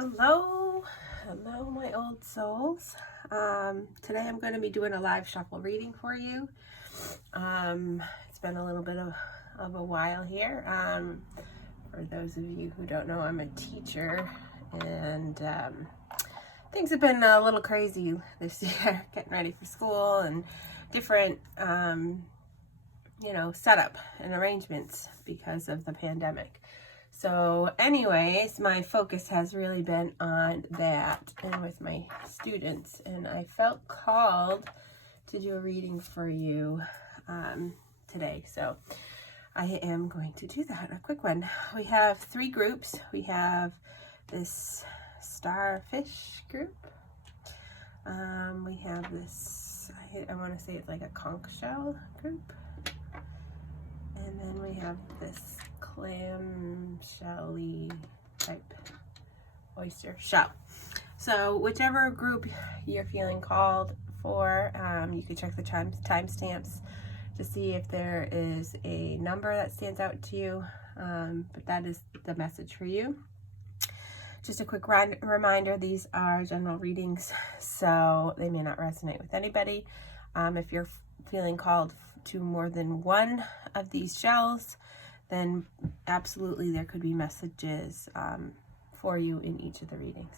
Hello my old souls. Today I'm going to be doing a live shuffle reading for you. It's been a little bit of a while here. For those of you who don't know, I'm a teacher, and things have been a little crazy this year, getting ready for school and different setup and arrangements because of the pandemic. So anyways, my focus has really been on that and with my students, and I felt called to do a reading for you today. So I am going to do that, a quick one. We have 3 groups. We have this Starfish Group. We have this, I want to say it's like a conch shell group. And then we have this clam-shelly type oyster shell. So whichever group you're feeling called for, you can check the timestamps to see if there is a number that stands out to you, but that is the message for you. Just a quick reminder, these are general readings, so they may not resonate with anybody. If you're feeling called to more than one of these shells, then absolutely there could be messages for you in each of the readings.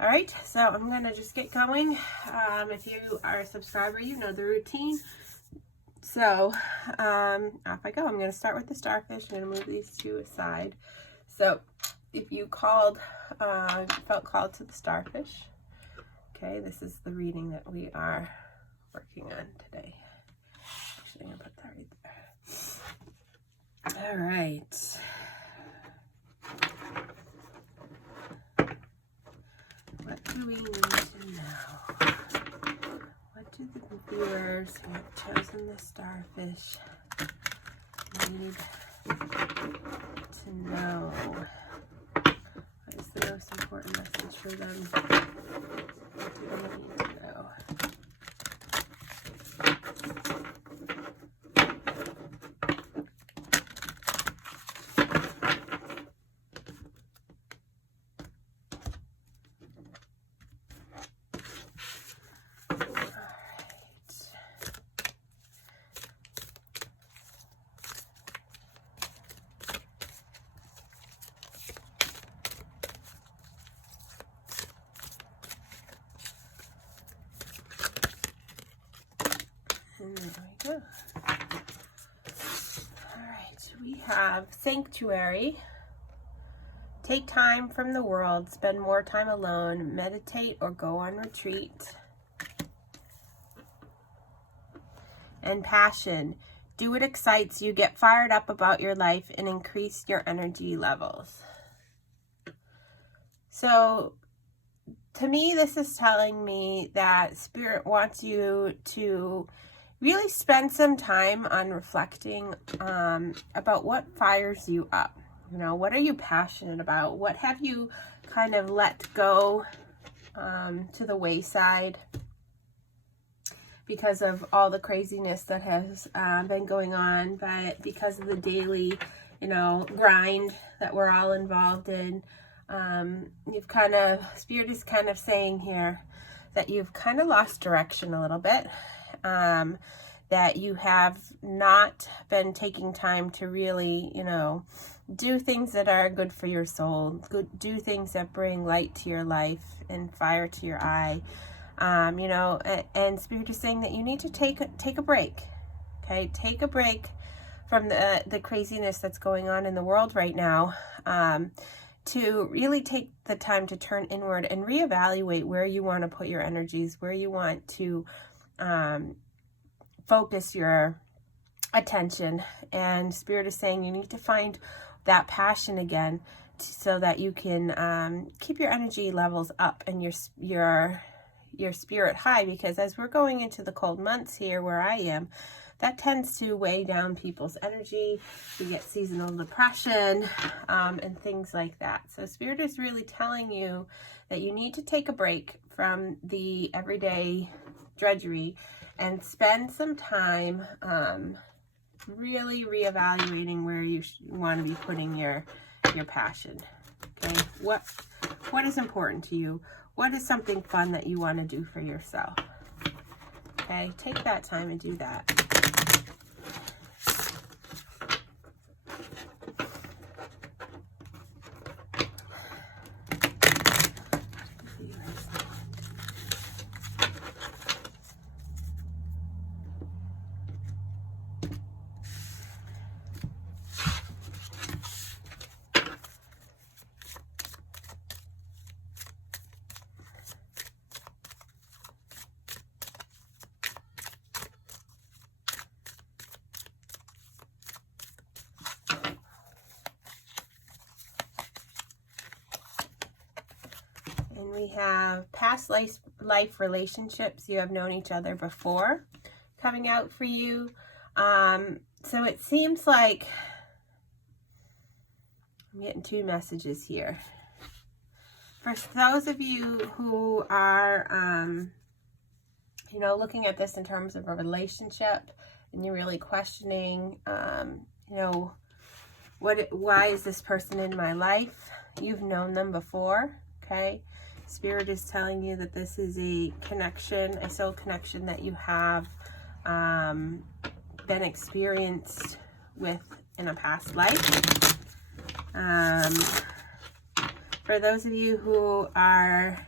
All right, so I'm going to just get going. If you are a subscriber, you know the routine. So off I go. I'm going to start with the starfish. I'm going to move these 2 aside. So if you felt called to the starfish, okay, this is the reading that we are working on today. Actually, I'm going to put that right there. All right. What do we need to know? What do the viewers who have chosen the starfish need to know? What is the most important message for them? What do they need to know? And there we go. All right, we have sanctuary. Take time from the world, spend more time alone, meditate or go on retreat. And passion. Do what excites you, get fired up about your life, and increase your energy levels. So to me, this is telling me that Spirit wants you to really spend some time on reflecting about what fires you up. You know, what are you passionate about? What have you kind of let go to the wayside because of all the craziness that has been going on, but because of the daily, grind that we're all involved in. Spirit is kind of saying here that you've kind of lost direction a little bit. That you have not been taking time to really, do things that are good for your soul, do things that bring light to your life and fire to your eye. And Spirit is saying that you need to take a break. Okay, take a break from the craziness that's going on in the world right now. To really take the time to turn inward and reevaluate where you want to put your energies, where you want to focus your attention. And Spirit is saying you need to find that passion again so that you can keep your energy levels up and your spirit high, because as we're going into the cold months here where I am, that tends to weigh down people's energy. You get seasonal depression and things like that. So Spirit is really telling you that you need to take a break from the everyday drudgery and spend some time really reevaluating where you want to be putting your passion. Okay, what What is important to you? What is something fun that you want to do for yourself? Okay, take that time and do that. And we have past life relationships. You have known each other before coming out for you. So it seems like I'm getting two messages here. For those of you who are, you know, looking at this in terms of a relationship and you're really questioning, you know, why is this person in my life? You've known them before, okay? Spirit is telling you that this is a connection, a soul connection that you have been experienced with in a past life. For those of you who are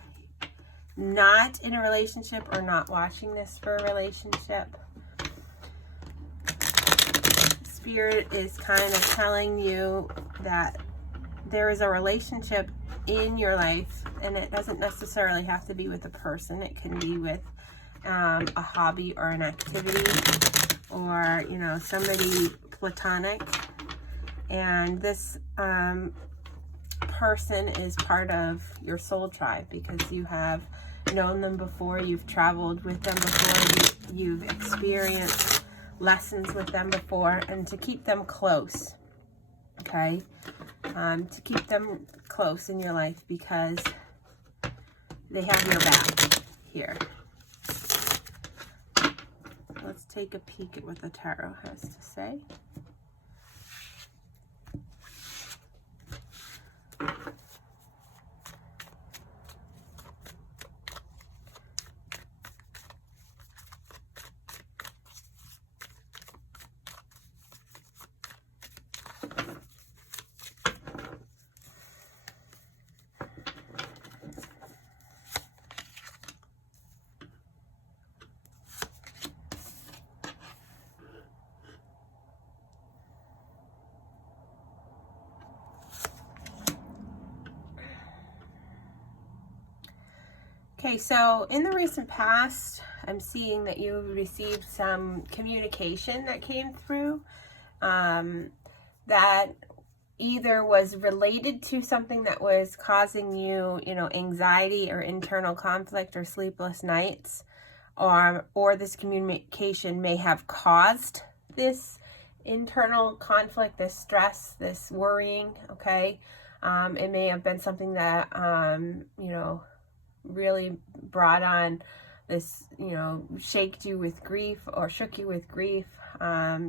not in a relationship or not watching this for a relationship, Spirit is kind of telling you that there is a relationship in your life, and it doesn't necessarily have to be with a person. It can be with a hobby or an activity, or, you know, somebody platonic. And this person is part of your soul tribe because you have known them before, you've traveled with them before, you've experienced lessons with them before, and to keep them close, okay? To keep them close in your life because they have your back here. Let's take a peek at what the tarot has to say. Okay, so in the recent past, I'm seeing that you received some communication that came through that either was related to something that was causing you, you know, anxiety or internal conflict or sleepless nights, or this communication may have caused this internal conflict, this stress, this worrying, okay? It may have been something that, you know, really brought on this, you know, shook you with grief,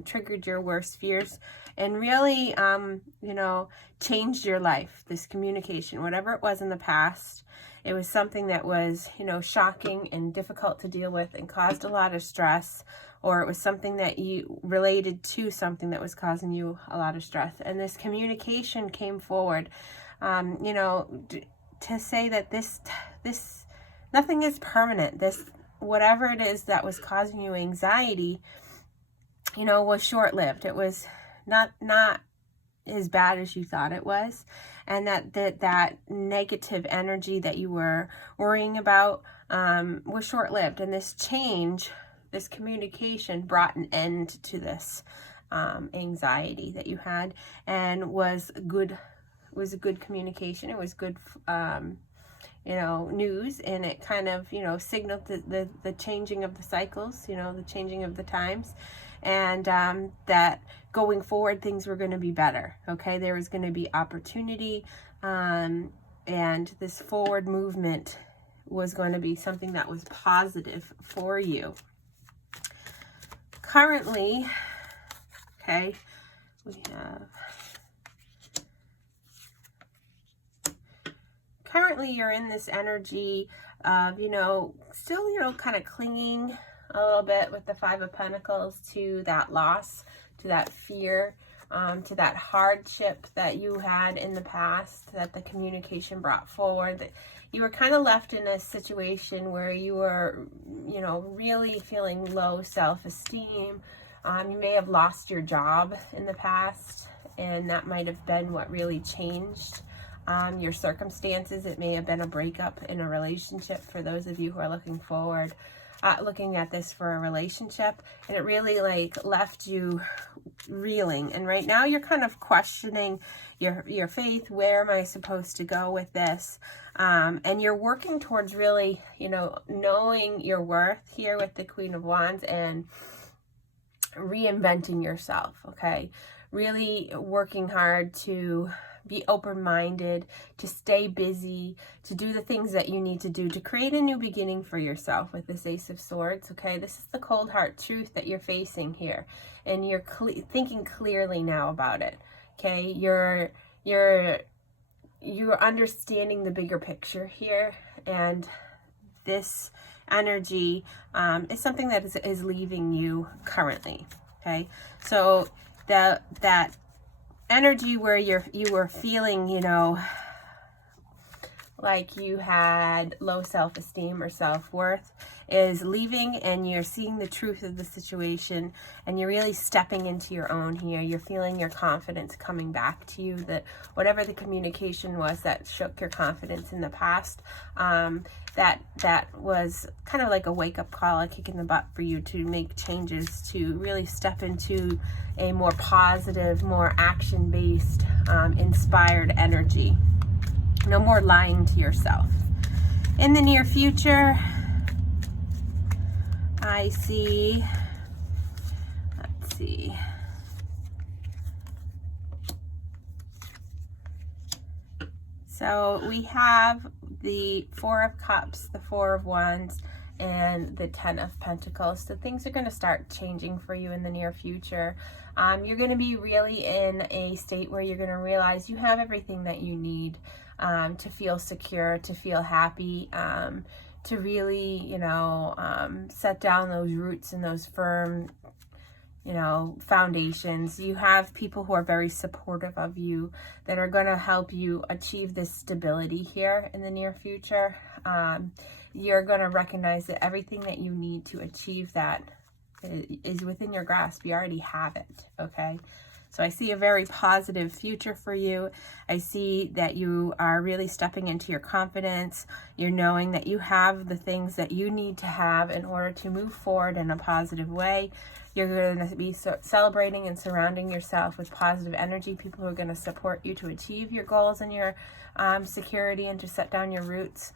triggered your worst fears, and really, you know, changed your life. This communication, whatever it was in the past, it was something that was, you know, shocking and difficult to deal with and caused a lot of stress, or it was something that you related to something that was causing you a lot of stress. And this communication came forward, you know, to say that this nothing is permanent. This, whatever it is that was causing you anxiety, you know, was short-lived. It was not as bad as you thought it was, and that negative energy that you were worrying about was short-lived. And this change, this communication, brought an end to this anxiety that you had, and was a good communication. It was good, you know, news, and it kind of, you know, signaled the changing of the cycles, you know, the changing of the times, and that going forward things were going to be better, okay? There was going to be opportunity, and this forward movement was going to be something that was positive for you. Currently, okay, we have... currently you're in this energy of, still, kind of clinging a little bit with the Five of Pentacles to that loss, to that fear, to that hardship that you had in the past, that the communication brought forward, that you were kind of left in a situation where you were, really feeling low self-esteem. You may have lost your job in the past, and that might have been what really changed your circumstances. It may have been a breakup in a relationship for those of you who are looking at this for a relationship, and it really left you reeling. And right now you're kind of questioning your faith. Where am I supposed to go with this? And you're working towards really, knowing your worth here with the Queen of Wands and reinventing yourself, okay? Really working hard to be open-minded, to stay busy, to do the things that you need to do to create a new beginning for yourself with this Ace of Swords, okay? This is the cold heart truth that you're facing here, and you're thinking clearly now about it, okay? You're understanding the bigger picture here, and this energy is something that is leaving you currently, okay? So that energy where you were feeling, like you had low self-esteem or self-worth is leaving, and you're seeing the truth of the situation, and you're really stepping into your own here. You're feeling your confidence coming back to you, that whatever the communication was that shook your confidence in the past, that was kind of like a wake-up call, a kick in the butt for you to make changes, to really step into a more positive, more action-based, inspired energy. No more lying to yourself. In the near future, I see, let's see. So we have the Four of Cups, the Four of Wands, and the Ten of Pentacles. So things are going to start changing for you in the near future. You're going to be really in a state where you're going to realize you have everything that you need to feel secure, to feel happy, to really, set down those roots and those firm, foundations. You have people who are very supportive of you that are going to help you achieve this stability here in the near future. You're going to recognize that everything that you need to achieve that is within your grasp. You already have it, okay? So I see a very positive future for you. I see that you are really stepping into your confidence. You're knowing that you have the things that you need to have in order to move forward in a positive way. You're going to be celebrating and surrounding yourself with positive energy, people who are going to support you to achieve your goals and your security, and to set down your roots.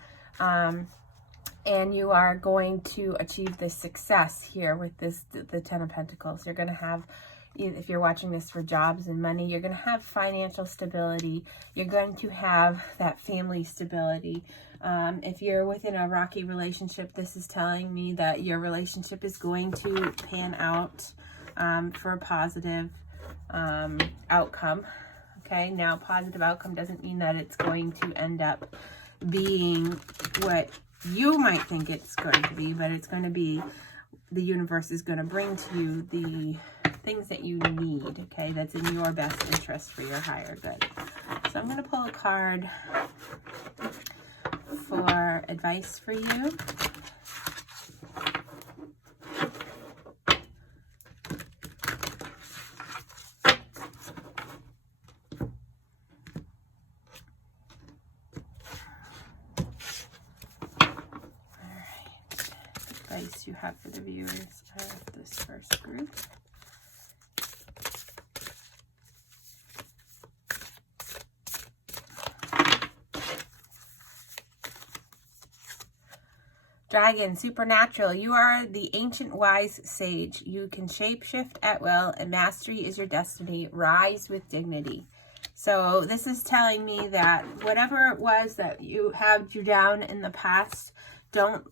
And you are going to achieve this success here with the Ten of Pentacles. You're going to have, if you're watching this for jobs and money, you're going to have financial stability. You're going to have that family stability. If you're within a rocky relationship, this is telling me that your relationship is going to pan out for a positive outcome. Okay, now positive outcome doesn't mean that it's going to end up being what you might think it's going to be, but it's going to be, the universe is going to bring to you the things that you need, okay, that's in your best interest for your higher good. So I'm going to pull a card for advice for you. You have for the viewers of this first group. Dragon, supernatural. You are the ancient wise sage. You can shapeshift at will, and mastery is your destiny. Rise with dignity. So this is telling me that whatever it was that you had you down in the past, don't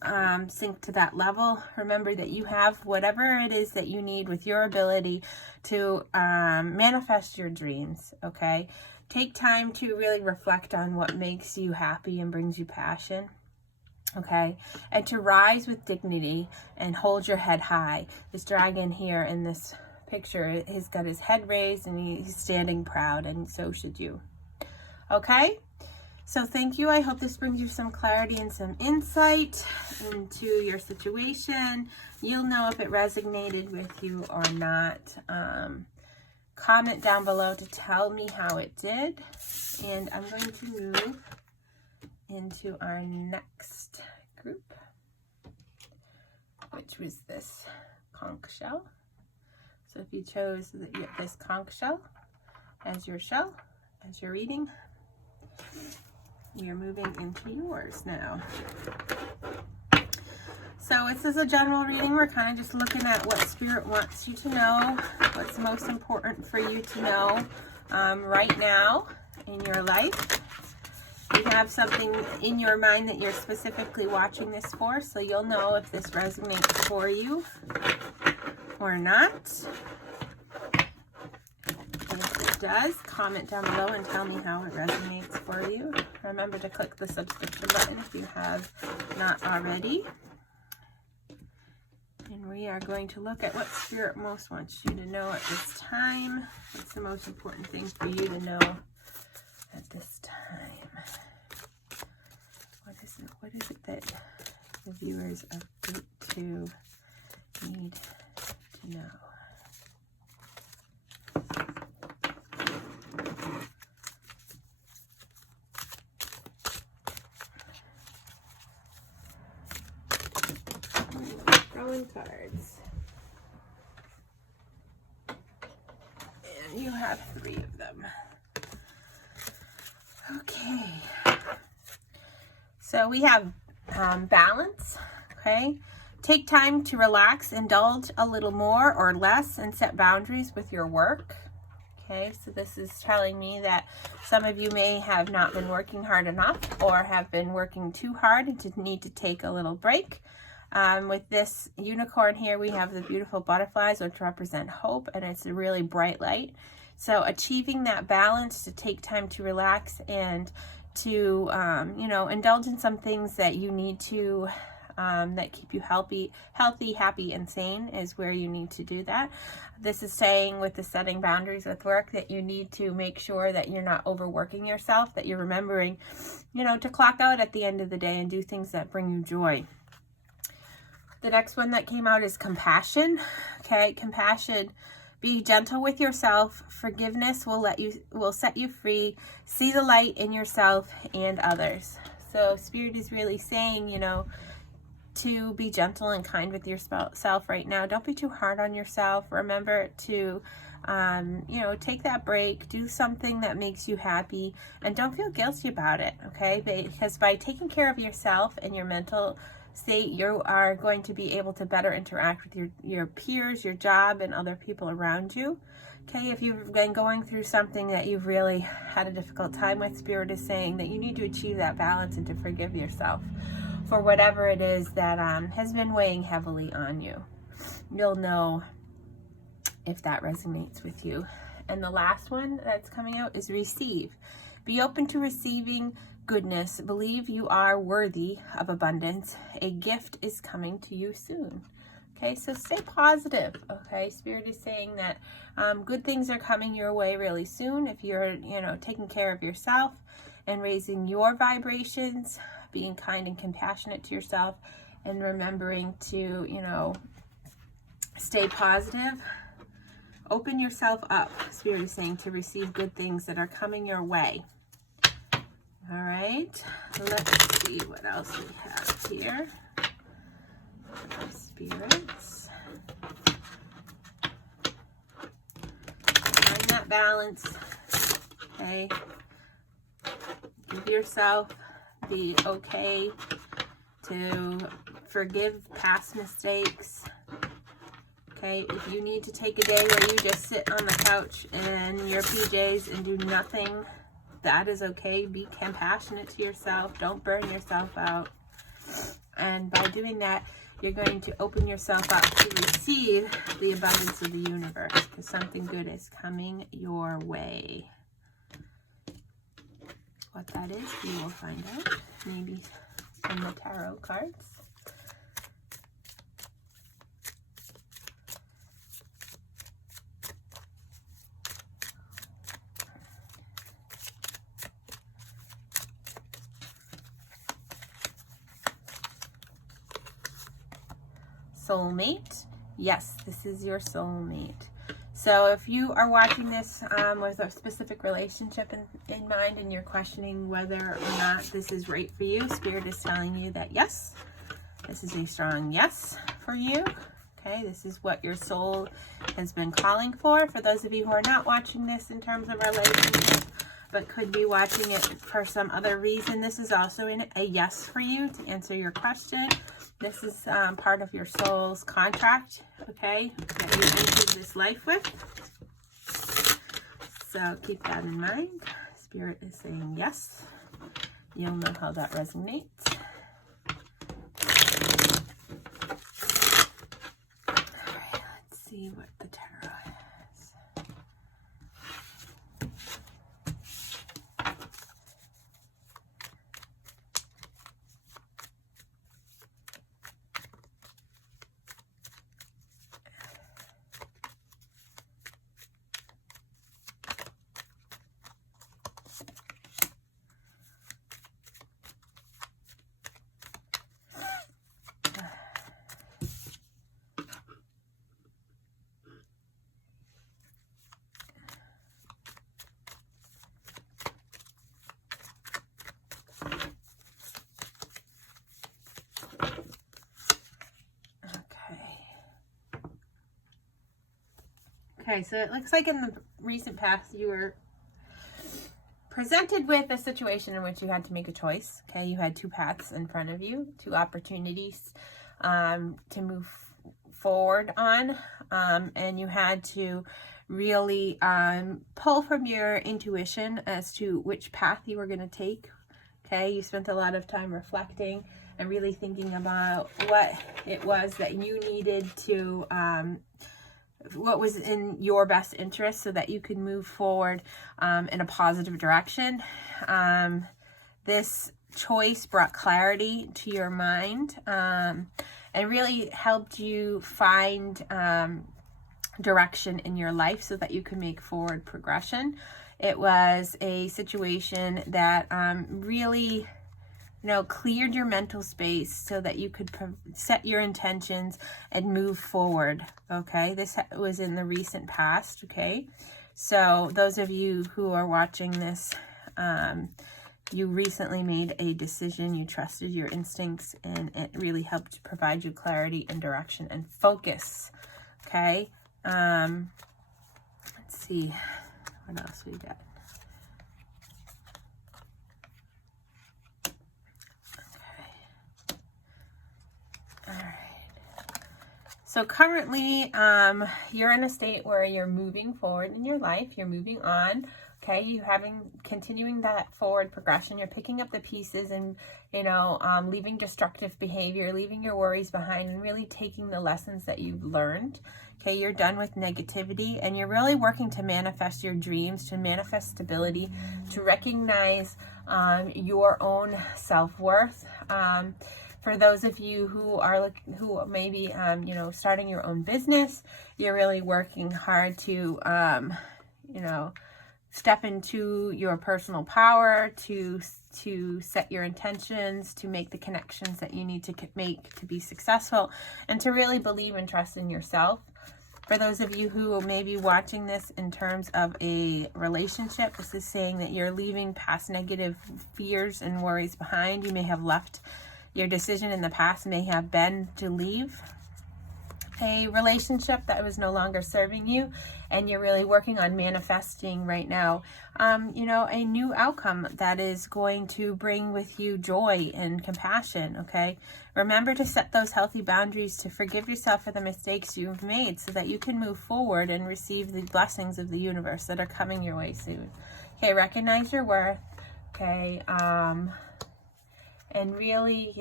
sink to that level. Remember that you have whatever it is that you need with your ability to manifest your dreams, okay? Take time to really reflect on what makes you happy and brings you passion. Okay, and to rise with dignity and hold your head high. This dragon here in this picture, he's got his head raised and he's standing proud, and so should you. Okay, so thank you. I hope this brings you some clarity and some insight into your situation. You'll know if it resonated with you or not. Comment down below to tell me how it did. And I'm going to move into our next group, which was this conch shell. So if you chose this conch shell as your reading, we are moving into yours now. So this is a general reading. We're kind of just looking at what Spirit wants you to know, what's most important for you to know right now in your life. You have something in your mind that you're specifically watching this for, so you'll know if this resonates for you or not. And if it does, comment down below and tell me how it resonates for you. Remember to click the subscription button if you have not already. And we are going to look at what Spirit most wants you to know at this time. What's the most important thing for you to know at this time? What is it that the viewers of Group 2 need to know? Throwing cards. And you have 3 of them. Okay. So we have balance, okay? Take time to relax, indulge a little more or less, and set boundaries with your work. Okay, so this is telling me that some of you may have not been working hard enough or have been working too hard and need to take a little break. With this unicorn here, we have the beautiful butterflies, which represent hope, and it's a really bright light. So achieving that balance, to take time to relax and to, indulge in some things that you need to, that keep you healthy, happy, and sane is where you need to do that. This is saying with the setting boundaries with work that you need to make sure that you're not overworking yourself, that you're remembering, to clock out at the end of the day and do things that bring you joy. The next one that came out is compassion. Okay, compassion. Be gentle with yourself. Forgiveness will set you free. See the light in yourself and others. So Spirit is really saying, to be gentle and kind with yourself right now. Don't be too hard on yourself. Remember to, take that break. Do something that makes you happy, and don't feel guilty about it. Okay, because by taking care of yourself and your mental state, you are going to be able to better interact with your peers, your job, and other people around you. Okay, if you've been going through something that you've really had a difficult time with, Spirit is saying that you need to achieve that balance and to forgive yourself for whatever it is that has been weighing heavily on you. You'll know if that resonates with you. And the last one that's coming out is receive. Be open to receiving goodness. Believe you are worthy of abundance. A gift is coming to you soon. Okay, so stay positive. Okay, Spirit is saying that good things are coming your way really soon if you're, taking care of yourself and raising your vibrations, being kind and compassionate to yourself, and remembering to, stay positive. Open yourself up, Spirit is saying, to receive good things that are coming your way. All right, let's see what else we have here. Spirits. Find that balance. Okay. Give yourself the okay to forgive past mistakes. Okay, if you need to take a day where you just sit on the couch in your PJs and do nothing, that is okay. Be compassionate to yourself. Don't burn yourself out. And by doing that, you're going to open yourself up to receive the abundance of the universe, because something good is coming your way. What that is, we will find out, maybe in the tarot cards. Soulmate. Yes, this is your soulmate. So if you are watching this with a specific relationship in mind and you're questioning whether or not this is right for you, Spirit is telling you that yes, this is a strong yes for you. Okay, this is what your soul has been calling for. For those of you who are not watching this in terms of relationship, but could be watching it for some other reason, this is also a yes for you to answer your question. This is part of your soul's contract, okay, that you entered this life with. So keep that in mind. Spirit is saying yes. You'll know how that resonates. All right, let's see what the tarot has. Okay, so it looks like in the recent past you were presented with a situation in which you had to make a choice. Okay, you had two paths in front of you, two opportunities to move forward on, and you had to really pull from your intuition as to which path you were going to take. Okay, you spent a lot of time reflecting and really thinking about what it was that you needed to what was in your best interest so that you could move forward in a positive direction. This choice brought clarity to your mind and really helped you find direction in your life so that you could make forward progression. It was a situation that really cleared your mental space so that you could set your intentions and move forward. Okay, this was in the recent past. Okay, so those of you who are watching this, you recently made a decision, you trusted your instincts, and it really helped provide you clarity and direction and focus. Okay, let's see what else we got. So currently, you're in a state where you're moving forward in your life. You're moving on. Okay, you continuing that forward progression. You're picking up the pieces and, leaving destructive behavior, leaving your worries behind, and really taking the lessons that you've learned. Okay, you're done with negativity, and you're really working to manifest your dreams, to manifest stability, to recognize your own self-worth. For those of you who may be, starting your own business, you're really working hard to, step into your personal power, to set your intentions, to make the connections that you need to make to be successful, and to really believe and trust in yourself. For those of you who may be watching this in terms of a relationship, this is saying that you're leaving past negative fears and worries behind. You may have left. Your decision in the past may have been to leave a relationship that was no longer serving you, and you're really working on manifesting right now, a new outcome that is going to bring with you joy and compassion. Okay, remember to set those healthy boundaries, to forgive yourself for the mistakes you've made so that you can move forward and receive the blessings of the universe that are coming your way soon. Okay, recognize your worth. Okay, and really,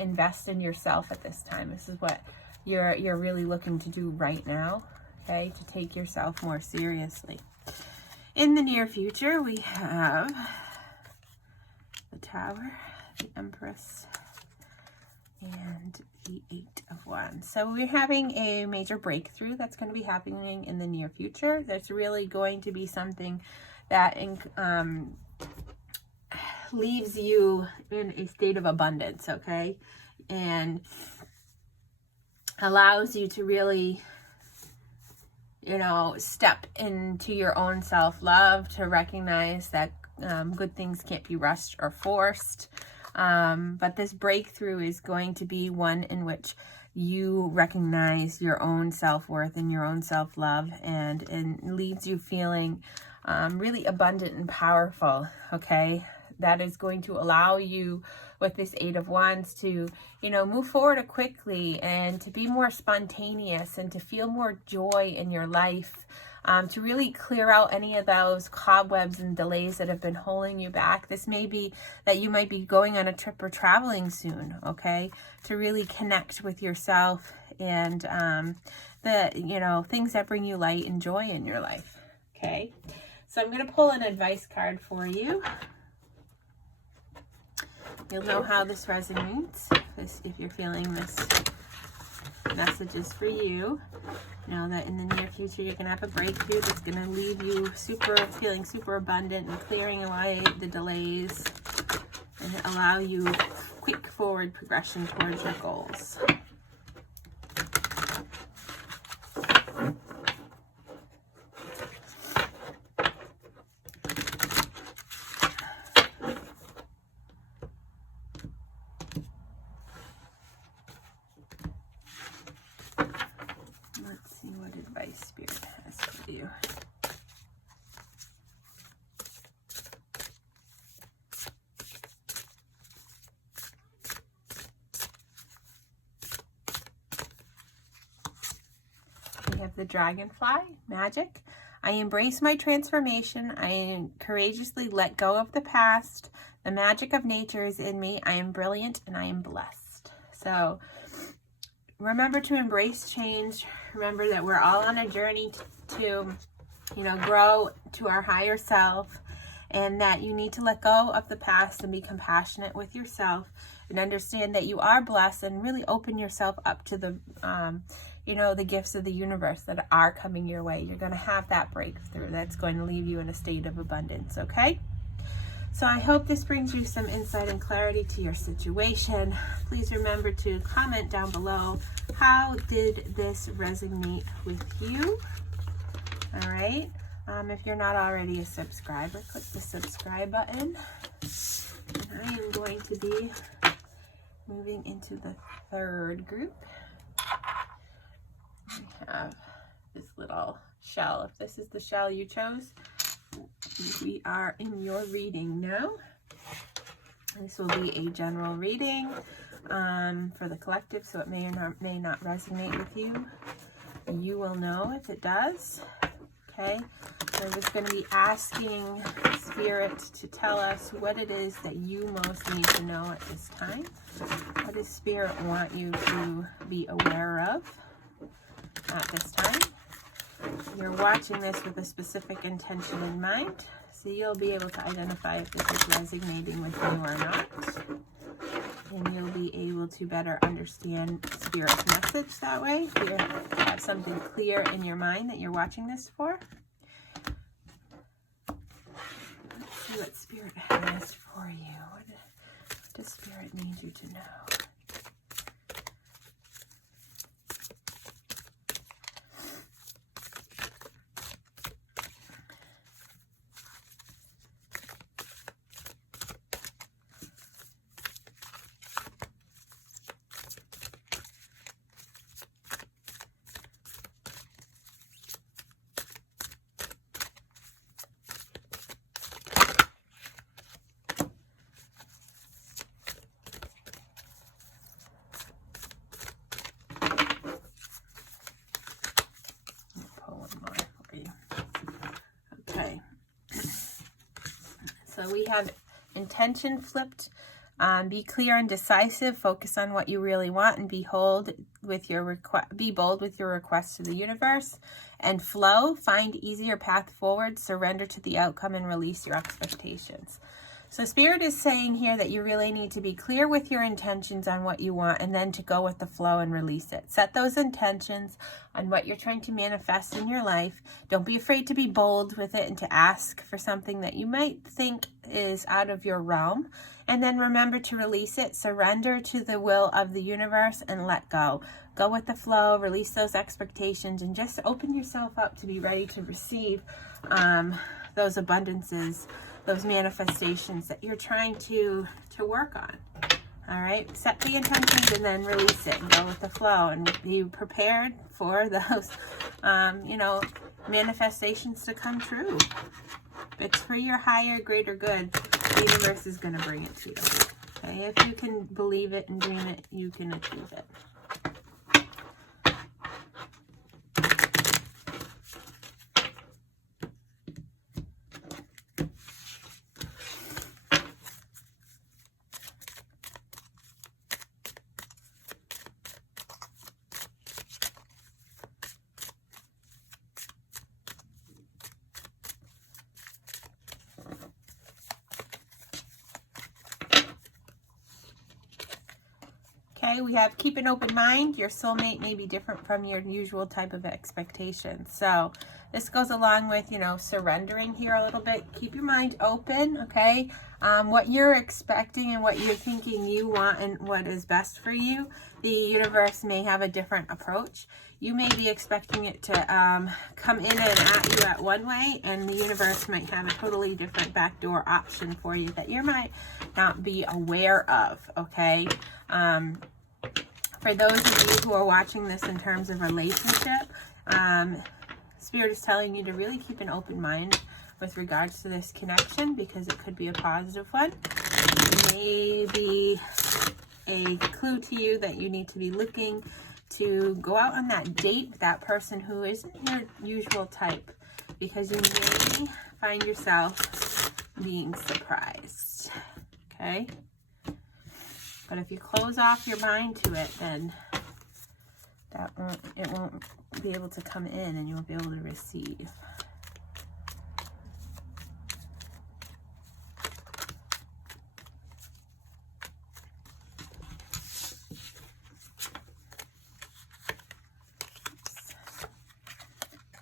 invest in yourself at this time. This is what you're really looking to do right now, okay, to take yourself more seriously. In the near future, we have the Tower, the Empress, and the Eight of Wands. So we're having a major breakthrough that's going to be happening in the near future. That's really going to be something that leaves you in a state of abundance, okay? And allows you to really, you know, step into your own self-love, to recognize that good things can't be rushed or forced. But this breakthrough is going to be one in which you recognize your own self-worth and your own self-love, and leaves you feeling really abundant and powerful, okay? That is going to allow you, with this Eight of Wands, to, you know, move forward quickly and to be more spontaneous and to feel more joy in your life, to really clear out any of those cobwebs and delays that have been holding you back. This may be that you might be going on a trip or traveling soon, okay? To really connect with yourself and the, you know, things that bring you light and joy in your life, okay? So I'm going to pull an advice card for you. You'll know how this resonates if you're feeling this message is for you. Know that in the near future you're going to have a breakthrough that's going to leave you feeling super abundant and clearing away the delays, and allow you quick forward progression towards your goals. Let's see what advice Spirit has for you. We have the Dragonfly Magic. I embrace my transformation. I courageously let go of the past. The magic of nature is in me. I am brilliant and I am blessed. So remember to embrace change. Remember that we're all on a journey to, you know, grow to our higher self, and that you need to let go of the past and be compassionate with yourself and understand that you are blessed, and really open yourself up to the, you know, the gifts of the universe that are coming your way. You're going to have that breakthrough that's going to leave you in a state of abundance, okay? So I hope this brings you some insight and clarity to your situation. Please remember to comment down below, how did this resonate with you? All right. If you're not already a subscriber, click the subscribe button. And I am going to be moving into the third group. We have this little shell. If this is the shell you chose, we are in your reading now. This will be a general reading for the collective, so it may or may not resonate with you. You will know if it does. Okay, we're just going to be asking Spirit to tell us what it is that you most need to know at this time. What does Spirit want you to be aware of at this time? You're watching this with a specific intention in mind, so you'll be able to identify if this is resonating with you or not. And you'll be able to better understand Spirit's message that way. You have something clear in your mind that you're watching this for. Let's see what Spirit has for you. What does Spirit need you to know? So we have intention flipped. Be clear and decisive. Focus on what you really want, and be bold with your requests to the universe. And flow. Find easier path forward. Surrender to the outcome and release your expectations. So Spirit is saying here that you really need to be clear with your intentions on what you want, and then to go with the flow and release it. Set those intentions on what you're trying to manifest in your life. Don't be afraid to be bold with it and to ask for something that you might think is out of your realm. And then remember to release it. Surrender to the will of the universe and let go. Go with the flow, release those expectations, and just open yourself up to be ready to receive those abundances, those manifestations that you're trying to work on. All right, set the intentions and then release it and go with the flow, and be prepared for those manifestations to come true. It's for your higher, greater good. The universe is going to bring it to you. Okay, if you can believe it and dream it, you can achieve it. Okay, we have keep an open mind. Your soulmate may be different from your usual type of expectations. So this goes along with, surrendering here a little bit. Keep your mind open, okay? What you're expecting and what you're thinking you want and what is best for you, the universe may have a different approach. You may be expecting it to come in and at you at one way, and the universe might have a totally different backdoor option for you that you might not be aware of, okay? For those of you who are watching this in terms of relationship, Spirit is telling you to really keep an open mind with regards to this connection, because it could be a positive one. It may be a clue to you that you need to be looking to go out on that date with that person who isn't your usual type, because you may find yourself being surprised, okay? But if you close off your mind to it, then it won't be able to come in, and you won't be able to receive.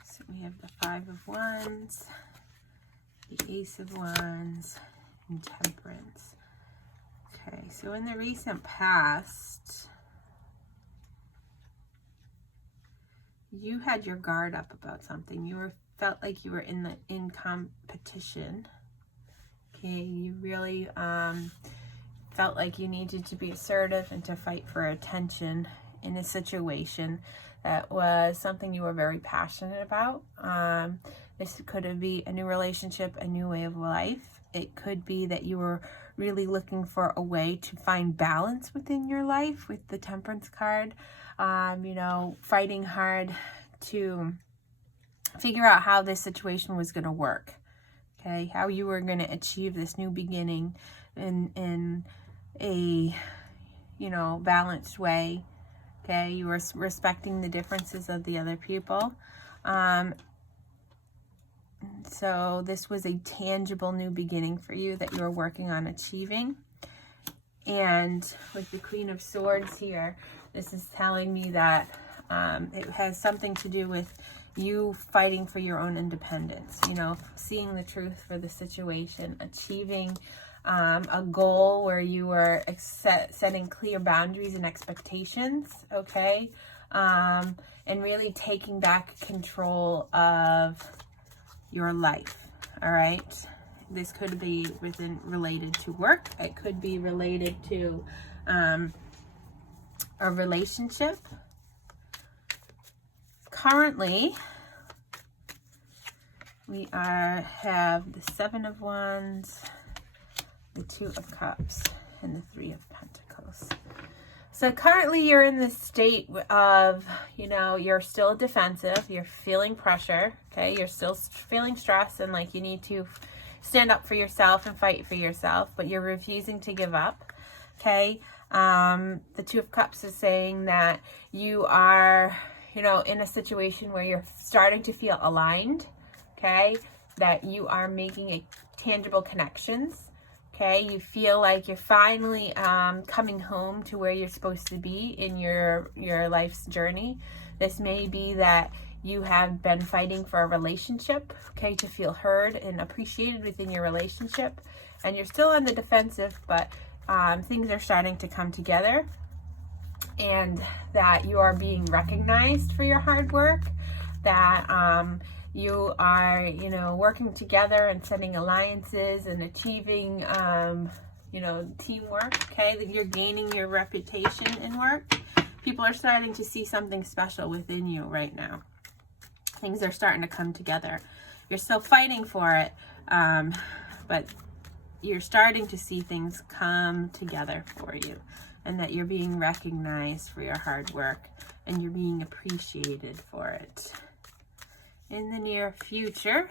So we have the Five of Wands, the Ace of Wands, and Temperance. Okay, so in the recent past, you had your guard up about something. You felt like you were in competition. Okay, you really felt like you needed to be assertive and to fight for attention in a situation that was something you were very passionate about. This could be a new relationship, a new way of life. It could be that you were really looking for a way to find balance within your life with the Temperance card. Fighting hard to figure out how this situation was going to work. Okay, how you were going to achieve this new beginning in a balanced way. Okay, you were respecting the differences of the other people. So this was a tangible new beginning for you that you were working on achieving. And with the Queen of Swords here, this is telling me that it has something to do with you fighting for your own independence, seeing the truth for the situation, achieving a goal where you were setting clear boundaries and expectations, okay? And really taking back control of your life, all right? This could be related to work. It could be related to a relationship. Currently, we have the Seven of Wands, the Two of Cups, and the Three of Pentacles. So currently you're in this state of, you're still defensive, you're feeling pressure, okay? You're still feeling stress and like you need to stand up for yourself and fight for yourself, but you're refusing to give up, okay? The Two of Cups is saying that you are, in a situation where you're starting to feel aligned, okay? That you are making tangible connections, Okay, you feel like you're finally coming home to where you're supposed to be in your life's journey. This may be that you have been fighting for a relationship, okay, to feel heard and appreciated within your relationship, and you're still on the defensive, but things are starting to come together, and that you are being recognized for your hard work, that you are, you know, working together and setting alliances and achieving, you know, teamwork, okay? That you're gaining your reputation in work. People are starting to see something special within you right now. Things are starting to come together. You're still fighting for it, but you're starting to see things come together for you, and that you're being recognized for your hard work, and you're being appreciated for it. In the near future,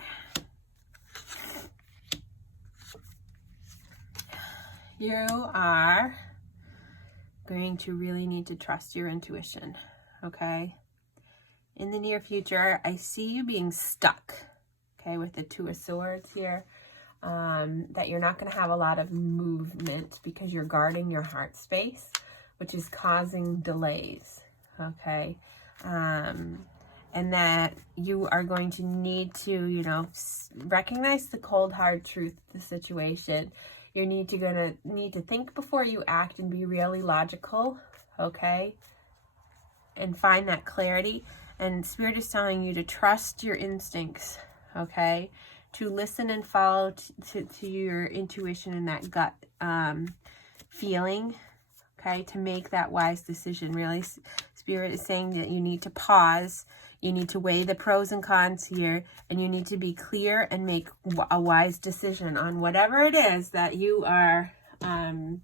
you are going to really need to trust your intuition, okay? In the near future, I see you being stuck, okay, with the Two of Swords here, that you're not going to have a lot of movement because you're guarding your heart space, which is causing delays, okay? And that you are going to need to, you know, recognize the cold, hard truth of the situation. You're gonna need to think before you act and be really logical, okay? And find that clarity. And Spirit is telling you to trust your instincts, okay? To listen and follow to your intuition and that gut feeling, okay? To make that wise decision. Really, Spirit is saying that you need to pause. You need to weigh the pros and cons here, and you need to be clear and make a wise decision on whatever it is that you are, you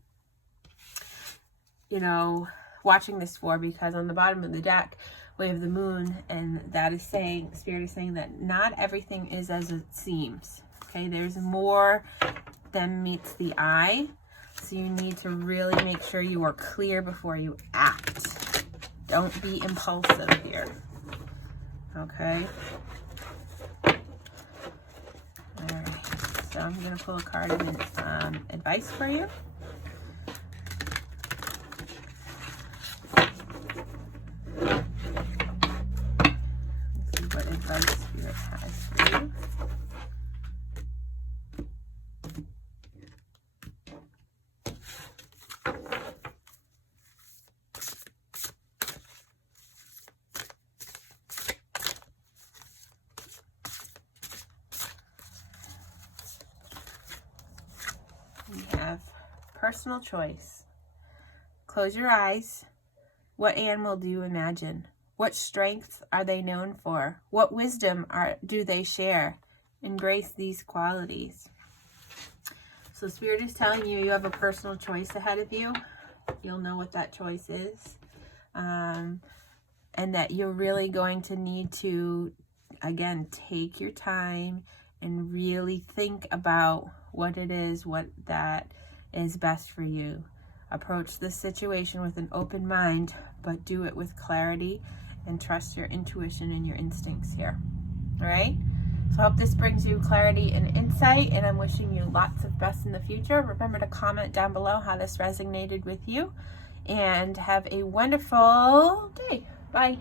know, watching this for, because on the bottom of the deck, we have the moon, and that is saying, Spirit is saying that not everything is as it seems, okay? There's more than meets the eye, so you need to really make sure you are clear before you act. Don't be impulsive here. Okay. All right. So I'm going to pull a card of advice for you. Let's see what advice Spirit has for you. We have personal choice. Close your eyes. What animal do you imagine? What strengths are they known for? What wisdom do they share? Embrace these qualities. So Spirit is telling you you have a personal choice ahead of you. You'll know what that choice is. And that you're really going to need to, again, take your time and really think about what it is, what that is best for you. Approach this situation with an open mind, but do it with clarity and trust your intuition and your instincts here. All right? So I hope this brings you clarity and insight, and I'm wishing you lots of best in the future. Remember to comment down below how this resonated with you, and have a wonderful day. Bye.